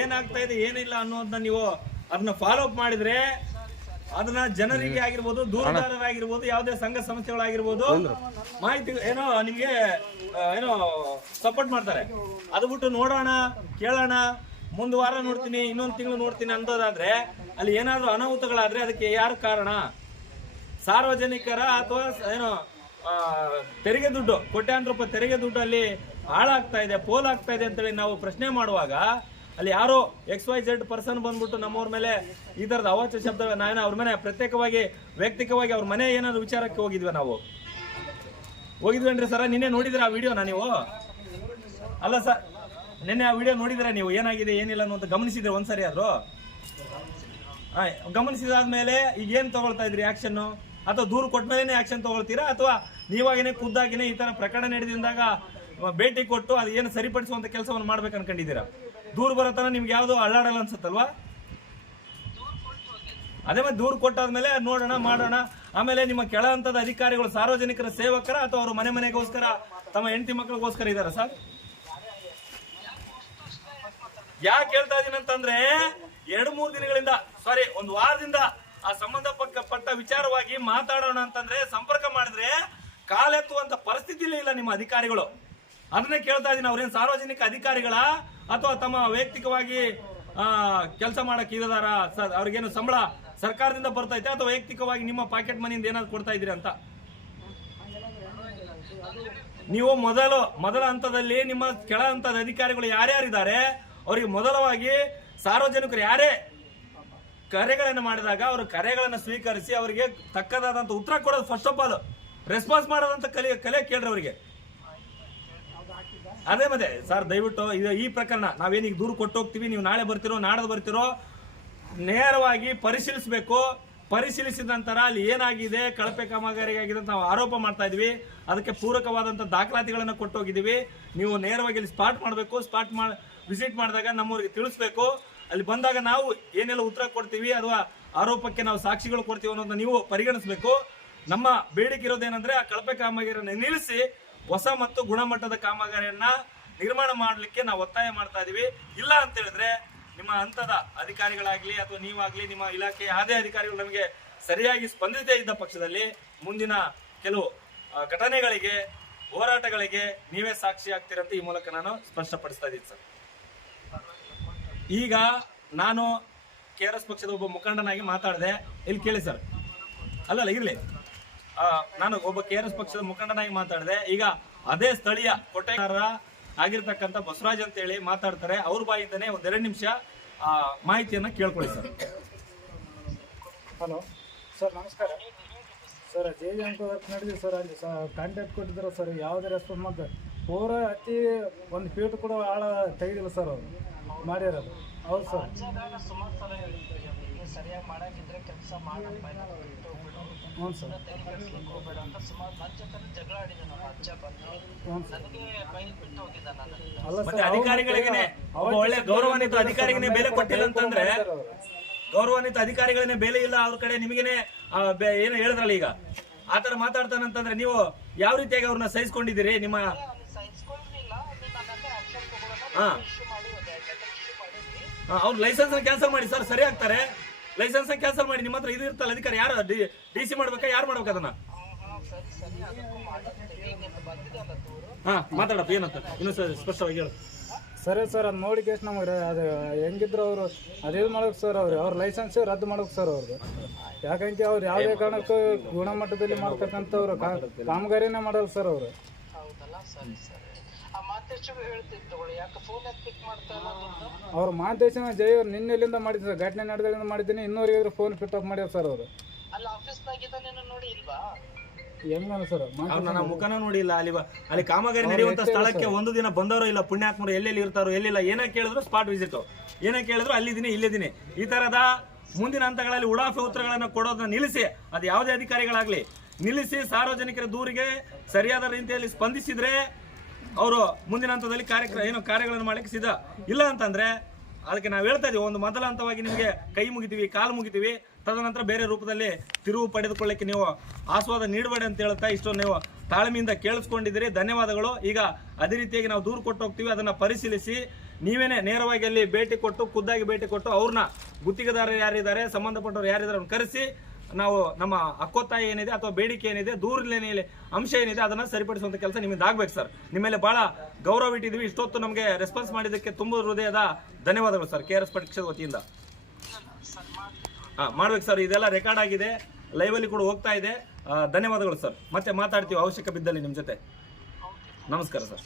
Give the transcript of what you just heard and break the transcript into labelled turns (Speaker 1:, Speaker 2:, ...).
Speaker 1: ಏನಾಗ್ತಾ ಇದೆ, ಏನಿಲ್ಲ ಅನ್ನೋದನ್ನ ನೀವು ಅದನ್ನ ಫಾಲೋ ಅಪ್ ಮಾಡಿದ್ರೆ ಅದನ್ನ ಜನರಿಗೆ ಆಗಿರ್ಬೋದು, ದೂರದಾರರಾಗಿರ್ಬೋದು, ಯಾವುದೇ ಸಂಘ ಸಂಸ್ಥೆಗಳಾಗಿರ್ಬೋದು ಮಾಹಿತಿ ಏನೋ ನಿಮ್ಗೆ ಏನೋ ಸಪೋರ್ಟ್ ಮಾಡ್ತಾರೆ. ಅದು ಬಿಟ್ಟು ನೋಡೋಣ, ಕೇಳೋಣ, ಮುಂದ್ ವಾರ ನೋಡ್ತೀನಿ, ಇನ್ನೊಂದು ತಿಂಗಳು ನೋಡ್ತೀನಿ ಅನ್ನೋದಾದ್ರೆ ಅಲ್ಲಿ ಏನಾದರೂ ಅನಾಹುತಗಳಾದ್ರೆ ಅದಕ್ಕೆ ಯಾರು ಕಾರಣ? ಸಾರ್ವಜನಿಕರ ಅಥವಾ ಏನೋ ತೆರಿಗೆ ದುಡ್ಡು, ಕೋಟ್ಯಾಂತರ ರೂಪಾಯಿ ತೆರಿಗೆ ದುಡ್ಡು ಅಲ್ಲಿ ಹಾಳಾಗ್ತಾ ಇದೆ ಪೋಲ್ ಆಗ್ತಾ ಇದೆ ಅಂತೇಳಿ ನಾವು ಪ್ರಶ್ನೆ ಮಾಡುವಾಗ ಅಲ್ಲಿ ಯಾರೋ ಎಕ್ಸ್ ವೈ ಜೆಡ್ ಪರ್ಸನ್ ಬಂದ್ಬಿಟ್ಟು ನಮ್ಮವ್ರ ಮೇಲೆ ಈ ತರದ ಅವಾಚ್ಯ ಶಬ್ದ ನಾನು ಅವ್ರ ಮನೆ ಪ್ರತ್ಯೇಕವಾಗಿ, ವ್ಯಕ್ತಿಕವಾಗಿ ಅವ್ರ ಮನೆ ಏನಾದ್ರು ವಿಚಾರಕ್ಕೆ ಹೋಗಿದ್ವಿ ನಾವು? ಹೋಗಿದ್ವೇನ್ರಿ ಸರ, ನಿನ್ನೆ ನೋಡಿದ್ರ ಆ ವಿಡಿಯೋನ ನೀವು? ಅಲ್ಲ ಸರ್, ನಿನ್ನೆ ಆ ವಿಡಿಯೋ ನೋಡಿದ್ರ ನೀವು? ಏನಾಗಿದೆ, ಏನಿಲ್ಲ ಅನ್ನೋ ಅಂತ ಗಮನಿಸಿದ್ರೆ ಒಂದ್ಸರಿ ಆದ್ರು? ಗಮನಿಸಿದಾದ್ಮೇಲೆ ಈಗ ಏನ್ ತಗೊಳ್ತಾ ಇದ್ರಿ ಆಕ್ಷನ್ ಅಥವಾ ದೂರು ಕೊಟ್ಮೇಲೆನೇ ಆಕ್ಷನ್ ತಗೊಳ್ತೀರಾ? ಅಥವಾ ನೀವಾಗಿನೇ ಖುದ್ದಾಗಿನೇ ಈ ತರ ಪ್ರಕರಣ ನಡೆದಿಂದಾಗ ಭೇಟಿ ಕೊಟ್ಟು ಅದು ಏನು ಸರಿಪಡಿಸುವಂತ ಕೆಲಸವನ್ನು ಮಾಡ್ಬೇಕು ಅನ್ಕೊಂಡಿದ್ದೀರಾ? ದೂರು ಬರೋ ತನ ನಿಮ್ಗೆ ಯಾವುದು ಅಳ್ಳಾಡಲ್ಲ ಅನ್ಸುತ್ತಲ್ವಾ? ಅದೇ ಮತ್ತೆ ದೂರು ಕೊಟ್ಟಾದ್ಮೇಲೆ ನೋಡೋಣ, ಮಾಡೋಣ. ಆಮೇಲೆ ನಿಮ್ಮ ಕೆಳ ಹಂತದ ಅಧಿಕಾರಿಗಳು, ಸಾರ್ವಜನಿಕರ ಸೇವಕರ ಅಥವಾ ಅವರು ಮನೆ ಮನೆಗೋಸ್ಕರ ತಮ್ಮ ಹೆಂಡತಿ ಮಕ್ಕಳಿಗೋಸ್ಕರ ಇದಾರ ಸರ್? ಯಾಕೆ ಹೇಳ್ತಾ ಇದೀನಿ ಅಂತಂದ್ರೆ, ಎರಡು ಮೂರು ದಿನಗಳಿಂದ ಸಾರಿ ಒಂದು ವಾರದಿಂದ ಆ ಸಂಬಂಧಪಟ್ಟ ಪಟ್ಟ ವಿಚಾರವಾಗಿ ಮಾತಾಡೋಣ ಅಂತಂದ್ರೆ ಸಂಪರ್ಕ ಮಾಡಿದ್ರೆ ಕಾಲೆತ್ತುವಂತ ಪರಿಸ್ಥಿತಿಲೇ ಇಲ್ಲ ನಿಮ್ಮ ಅಧಿಕಾರಿಗಳು. ಅದನ್ನೇ ಕೇಳ್ತಾ ಇದ್ದೀನಿ, ಅವ್ರೇನು ಸಾರ್ವಜನಿಕ ಅಧಿಕಾರಿಗಳ ಅಥವಾ ತಮ್ಮ ವೈಯಕ್ತಿಕವಾಗಿ ಕೆಲಸ ಮಾಡಕ್ ಇದಾರ ಅವ್ರಿಗೇನು ಸಂಬಳ ಸರ್ಕಾರದಿಂದ ಬರ್ತೈತೆ ಅಥವಾ ವೈಯಕ್ತಿಕವಾಗಿ ನಿಮ್ಮ ಪಾಕೆಟ್ ಮನಿಯಿಂದ ಏನಾದ್ರು ಕೊಡ್ತಾ ಇದ್ದೀರಿ ಅಂತ? ನೀವು ಮೊದಲು, ಮೊದಲ ಹಂತದಲ್ಲಿ ನಿಮ್ಮ ಕೆಳ ಹಂತದ ಅಧಿಕಾರಿಗಳು ಯಾರ್ಯಾರಿದ್ದಾರೆ, ಅವರಿಗೆ ಮೊದಲವಾಗಿ ಸಾರ್ವಜನಿಕರು ಯಾರೇ ಕರೆಗಳನ್ನು ಮಾಡಿದಾಗ ಅವರು ಕರೆಗಳನ್ನು ಸ್ವೀಕರಿಸಿ ಅವರಿಗೆ ತಕ್ಕದಾದಂತ ಉತ್ತರ ಕೊಡೋದು ಫಸ್ಟ್ ಆಫ್ ಆಲ್ ರೆಸ್ಪಾನ್ಸ್ ಮಾಡೋದಂತ ಕಲಿ, ಕಲೆ ಕೇಳ್ರಿ ಅವರಿಗೆ. ಅದೇ ಮತ್ತೆ, ಸರ್, ದಯವಿಟ್ಟು ಈ ಪ್ರಕರಣ, ನಾವೇನೀಗ ದೂರು ಕೊಟ್ಟು ಹೋಗ್ತೀವಿ ನೀವು ನಾಳೆ ಬರ್ತಿರೋ, ನಾಡದ್ ಬರ್ತಿರೋ, ನೇರವಾಗಿ ಪರಿಶೀಲಿಸಬೇಕು. ಪರಿಶೀಲಿಸಿದ ನಂತರ ಅಲ್ಲಿ ಏನಾಗಿದೆ, ಕಳಪೆ ಕಾಮಗಾರಿಗಾಗಿದೆ ಅಂತ ನಾವು ಆರೋಪ ಮಾಡ್ತಾ ಇದ್ವಿ. ಅದಕ್ಕೆ ಪೂರಕವಾದಂಥ ದಾಖಲಾತಿಗಳನ್ನು ಕೊಟ್ಟು ಹೋಗಿದ್ದೀವಿ ನೀವು ನೇರವಾಗಿ ಇಲ್ಲಿ ಸ್ಪಾಟ್ ಮಾಡಬೇಕು ಸ್ಪಾಟ್ ಮಾಡಿ ವಿಸಿಟ್ ಮಾಡಿದಾಗ ನಮ್ಮವ್ರಿಗೆ ತಿಳಿಸ್ಬೇಕು. ಅಲ್ಲಿ ಬಂದಾಗ ನಾವು ಏನೆಲ್ಲ ಉತ್ತರ ಕೊಡ್ತೀವಿ, ಅಥವಾ ಆರೋಪಕ್ಕೆ ನಾವು ಸಾಕ್ಷಿಗಳು ಕೊಡ್ತೀವಿ ಅನ್ನೋದನ್ನ ನೀವು ಪರಿಗಣಿಸಬೇಕು. ನಮ್ಮ ಬೇಡಿಕೆ ಇರೋದೇನಂದ್ರೆ ಆ ಕಳಪೆ ಕಾಮಗಾರಿಯನ್ನು ನಿಲ್ಲಿಸಿ ಹೊಸ ಮತ್ತು ಗುಣಮಟ್ಟದ ಕಾಮಗಾರಿಯನ್ನ ನಿರ್ಮಾಣ ಮಾಡಲಿಕ್ಕೆ ನಾವು ಒತ್ತಾಯ ಮಾಡ್ತಾ ಇದೀವಿ. ಇಲ್ಲ ಅಂತ ಹೇಳಿದ್ರೆ ನಿಮ್ಮ ಹಂತದ ಅಧಿಕಾರಿಗಳಾಗ್ಲಿ ಅಥವಾ ನೀವಾಗ್ಲಿ ನಿಮ್ಮ ಇಲಾಖೆ ಯಾವುದೇ ಅಧಿಕಾರಿಗಳು ನಮಗೆ ಸರಿಯಾಗಿ ಸ್ಪಂದಿಸದೇ ಇದ್ದ ಪಕ್ಷದಲ್ಲಿ ಮುಂದಿನ ಕೆಲವು ಘಟನೆಗಳಿಗೆ, ಹೋರಾಟಗಳಿಗೆ ನೀವೇ ಸಾಕ್ಷಿ ಆಗ್ತೀರಂತ ಈ ಮೂಲಕ ನಾನು ಸ್ಪಷ್ಟಪಡಿಸ್ತಾ ಇದ್ದೀನಿ ಸರ್. ಈಗ ನಾನು ಕೆ ಪಕ್ಷದ ಒಬ್ಬ ಮುಖಂಡನಾಗಿ ಮಾತಾಡಿದೆ. ಇಲ್ಲಿ ಕೇಳಿ ಸರ್. ಅಲ್ಲಲ್ಲ, ಇರ್ಲಿ. ನಾನು ಒಬ್ಬ ಕೆ ಆರ್ ಎಸ್ ಪಕ್ಷದ ಮುಖಂಡನಾಗಿ ಮಾತಾಡಿದೆ. ಈಗ ಅದೇ ಸ್ಥಳೀಯ ಕೊಟ್ಟೆಗಾರ ಆಗಿರ್ತಕ್ಕಂಥ ಬಸವರಾಜ್ ಅಂತ ಹೇಳಿ ಮಾತಾಡ್ತಾರೆ. ಅವ್ರ ಬಾಯಿಂದನೇ ಒಂದೆರಡು ನಿಮಿಷ ಮಾಹಿತಿಯನ್ನ ಕೇಳ್ಕೊಳ್ಳಿ ಸರ್.
Speaker 2: ಹಲೋ. ಸರ್, ನಮಸ್ಕಾರ. ಸರ್ ಜೆ ಜೆ ಅಂತ ವರ್ಕ್ ನಡೆದಿದೆ ಸರ್ ಅಲ್ಲಿ. ಕಾಂಟ್ಯಾಕ್ಟ್ ಕೊಟ್ಟಿದ್ರು ಸರ್. ಯಾವುದೇ ರೆಸ್ಪಾನ್ಸ್ ಮತ್ತು ಪೂರ ಅತಿ ಒಂದು ಫೀಟ್ ಕೂಡ ಆಳ ತೆಗೆದಿಲ್ಲ ಸರ್ ಅವರು. ಮಾಡಿರೋದು ಹೌದು ಸರ್.
Speaker 3: ಸರಿಯಾಗಿ ಮಾಡಾಕಿದ್ರೆ ಕೆಲಸ ಮಾಡಪ್ಪ ಹೋಗ್ಬಿಡು ಅಂತ ಸುಮಾರು ನನ್ನ ಜೊತೆ ಜಗಳ ಆಡಿದ ನಮ್ಮ ಅಜ್ಜ ಬಂದು. ನನಗೆ ಬೈಲ್ ಬಿಟ್ಟು ಹೋಗಿದ್ದ ನಾನು
Speaker 2: ಅಲ್ಲ
Speaker 1: ಮತ್ತೆ
Speaker 2: ಸರ್
Speaker 1: ಅಧಿಕಾರಿಗಳಿಗೇನೆ ಒಬ್ಬ ಒಳ್ಳೆ ಗೌರವಾನ್ವಿತ ಅಧಿಕಾರಿಗೇನೆ ಬೆಲೆ ಕೊಟ್ಟಿಲ್ಲ ಅಂತಂದ್ರೆ ಗೌರವಾನ್ವಿತ ಅಧಿಕಾರಿಗಳನ್ನೇ ಬೆಲೆ ಇಲ್ಲ ಅವ್ರ ಕಡೆ ನಿಮಗೇನೆ ಏನು ಹೇಳಿದ್ರಲ್ಲ ಈಗ? ಆತರ ಮಾತಾಡ್ತಾನಂತಂದ್ರೆ ನೀವು ಯಾವ ರೀತಿಯಾಗಿ ಅವ್ರನ್ನ ಸಹಿಸ್ಕೊಂಡಿದ್ದೀರಿ? ನಿಮ್ಮ ಹಾ. ಅವ್ರ ಲೈಸೆನ್ಸ್ ಕ್ಯಾನ್ಸಲ್ ಮಾಡಿ ಸರ್ ಸರಿ ಆಗ್ತಾರೆ? ಲೈಸೆನ್ಸ್ ಕ್ಯಾನ್ಸಲ್ ಮಾಡಿ ನಿಮ್ಮ ಹತ್ರ ಇದು ಇರ್ತಲ್ಲ ಅಧಿಕಾರ ಯಾರು? ಡಿ ಸಿ ಮಾಡ್ಬೇಕಾ ಯಾರು ಮಾಡ್ಬೇಕು ಅದನ್ನ?
Speaker 3: ಹಾಂ ಸರಿ ಸರಿ
Speaker 1: ಮಾತಾಡಪ್ಪ ಏನಂತ? ಇನ್ನೂ ಸ- ಸ್ಪಷ್ಟವಾಗಿ ಹೇಳು.
Speaker 2: ಸರಿ ಸರ್ ಅದು ನೋಡಿ ಕೇಸ್ ನಮಗೆ ಅದು ಹೆಂಗಿದ್ರು ಅವರು ಅದೇನು ಮಾಡೋಕೆ ಸರ್ ಅವ್ರು ಅವ್ರ ಲೈಸೆನ್ಸ್ ರದ್ದು ಮಾಡೋಕೆ ಸರ್ ಅವ್ರಿಗೆ ಯಾಕಂದ್ರೆ ಅವ್ರು ಯಾವುದೇ ಕಾರಣಕ್ಕೂ ಗುಣಮಟ್ಟದಲ್ಲಿ ಮಾಡ್ತಕ್ಕಂಥವ್ರು ಕಾಮಗಾರಿನೇ ಮಾಡಲ್ಲ ಸರ್ ಅವರು.
Speaker 3: ಸರಿ ಹೇಳ್ತೀನಿ ತಗೊಳ್ಳಿ. ಯಾಕೆ ಫೋನ್ ಯಾಕೆ ಪಿಕ್ ಮಾಡ್ತಾ ಇಲ್ಲ
Speaker 2: ಅವ್ರ ಮಾಂತೇಶನ ಜಯ ಅವ್ರು ನಿನ್ನೆಲ್ಲಿಂದ ಮಾಡಿದ್ರು ಸರ್ ಘಟನೆ ನಡೆದಾಗಿಂದ ಮಾಡಿದ್ದೀನಿ. ಇನ್ನೂರಿಗೆ ಫೋನ್ ಪಿಟ್ ಆಫ್ ಮಾಡ್ಯಾರ ಸರ್ ಅವರು.
Speaker 3: ಅಲ್ಲಿ ಆಫೀಸ್ನಾಗಿದ್ದ ನೀನು ನೋಡಿ ಇಲ್ವಾ?
Speaker 2: ಸರ್
Speaker 1: ಅವ್ರು ನನ್ನ ಮುಖನ ನೋಡಿಲ್ಲ. ಅಲ್ಲಿ ಬ- ಅಲ್ಲಿ ಕಾಮಗಾರಿ ನಡೆಯುವಂತ ಸ್ಥಳಕ್ಕೆ ಒಂದು ದಿನ ಬಂದವರು ಇಲ್ಲ? ಪುಣ್ಯಾತ್ಮರು ಎಲ್ಲೆಲ್ಲಿ ಇರ್ತಾರೋ ಎಲ್ಲಿಲ್ಲ? ಏನೇ ಕೇಳಿದ್ರು ಸ್ಪಾಟ್ ವಿಸಿಟ್ ಏನೇ ಕೇಳಿದ್ರು ಅಲ್ಲಿದ್ದೀನಿ ಇಲ್ಲಿದ್ದೀನಿ ಈ ತರದ ಮುಂದಿನ ಹಂತಗಳಲ್ಲಿ ಉಡಾಫೆ ಉತ್ತರಗಳನ್ನು ಕೊಡೋದನ್ನ ನಿಲ್ಲಿಸಿ ಅದು ಯಾವುದೇ ಅಧಿಕಾರಿಗಳಾಗ್ಲಿ ನಿಲ್ಲಿಸಿ ಸಾರ್ವಜನಿಕರ ದೂರಿಗೆ ಸರಿಯಾದ ರೀತಿಯಲ್ಲಿ ಸ್ಪಂದಿಸಿದ್ರೆ ಅವರು ಮುಂದಿನ ಹಂತದಲ್ಲಿ ಕಾರ್ಯಕ್ರಮ ಏನು ಕಾರ್ಯಗಳನ್ನು ಮಾಡಲಿಕ್ಕೆ ಸಿದ್ಧ ಇಲ್ಲ ಅಂತಂದ್ರೆ ಅದಕ್ಕೆ ನಾವು ಹೇಳ್ತಾ ಇದೀವಿ, ಒಂದು ಮೊದಲ ಹಂತವಾಗಿ ನಿಮಗೆ ಕೈ ಮುಗಿತೀವಿ, ಕಾಲು ಮುಗಿತೀವಿ. ತದನಂತರ ಬೇರೆ ರೂಪದಲ್ಲಿ ತಿರುವು ಪಡೆದುಕೊಳ್ಳಕ್ಕೆ ನೀವು ಆಸ್ವಾದ ನೀಡಬೇಡಿ ಅಂತ ಹೇಳ್ತಾ ಇಷ್ಟೊಂದು ನೀವು ತಾಳ್ಮೆಯಿಂದ ಕೇಳಿಸ್ಕೊಂಡಿದ್ದೀರಿ. ಧನ್ಯವಾದಗಳು. ಈಗ ಅದೇ ರೀತಿಯಾಗಿ ನಾವು ದೂರು ಕೊಟ್ಟು ಹೋಗ್ತೀವಿ, ಅದನ್ನ ಪರಿಶೀಲಿಸಿ. ನೀವೇನೆ ನೇರವಾಗಿ ಅಲ್ಲಿ ಭೇಟಿ ಕೊಟ್ಟು, ಖುದ್ದಾಗಿ ಭೇಟಿ ಕೊಟ್ಟು ಅವ್ರನ್ನ ಗುತ್ತಿಗೆದಾರರು ಯಾರಿದ್ದಾರೆ, ಸಂಬಂಧಪಟ್ಟವ್ರು ಯಾರಿದ್ದಾರೆ ಅವ್ರನ್ನ ಕರೆಸಿ ನಾವು ನಮ್ಮ ಹಕ್ಕೊತ್ತಾಯ ಏನಿದೆ ಅಥವಾ ಬೇಡಿಕೆ ಏನಿದೆ, ದೂರಿನ ಅಂಶ ಏನಿದೆ ಅದನ್ನ ಸರಿಪಡಿಸುವಂಥ ಕೆಲಸ ನಿಮ್ಮಿಂದ ಆಗ್ಬೇಕು ಸರ್. ನಿಮ್ಮ ಮೇಲೆ ಬಹಳ ಗೌರವ ಇಟ್ಟಿದ್ವಿ ಇಷ್ಟೊತ್ತು ನಮಗೆ ರೆಸ್ಪಾನ್ಸ್ ಮಾಡಿದ್ದಕ್ಕೆ ತುಂಬ ಹೃದಯದ ಧನ್ಯವಾದಗಳು ಸರ್, ಕೆ ಆರ್ ಎಸ್ ಪರೀಕ್ಷೆ ವತಿಯಿಂದ.
Speaker 3: ಹಾಂ ಮಾಡಿ
Speaker 1: ಹಾ ಮಾಡ್ಬೇಕು ಸರ್. ಇದೆಲ್ಲ ರೆಕಾರ್ಡ್ ಆಗಿದೆ. ಲೈವ್ ಅಲ್ಲಿ ಕೂಡ ಹೋಗ್ತಾ ಇದೆ. ಧನ್ಯವಾದಗಳು ಸರ್. ಮತ್ತೆ ಮಾತಾಡ್ತೀವಿ ಅವಶ್ಯಕ ಬಿದ್ದಲ್ಲಿ ನಿಮ್ಮ ಜೊತೆ. ನಮಸ್ಕಾರ ಸರ್.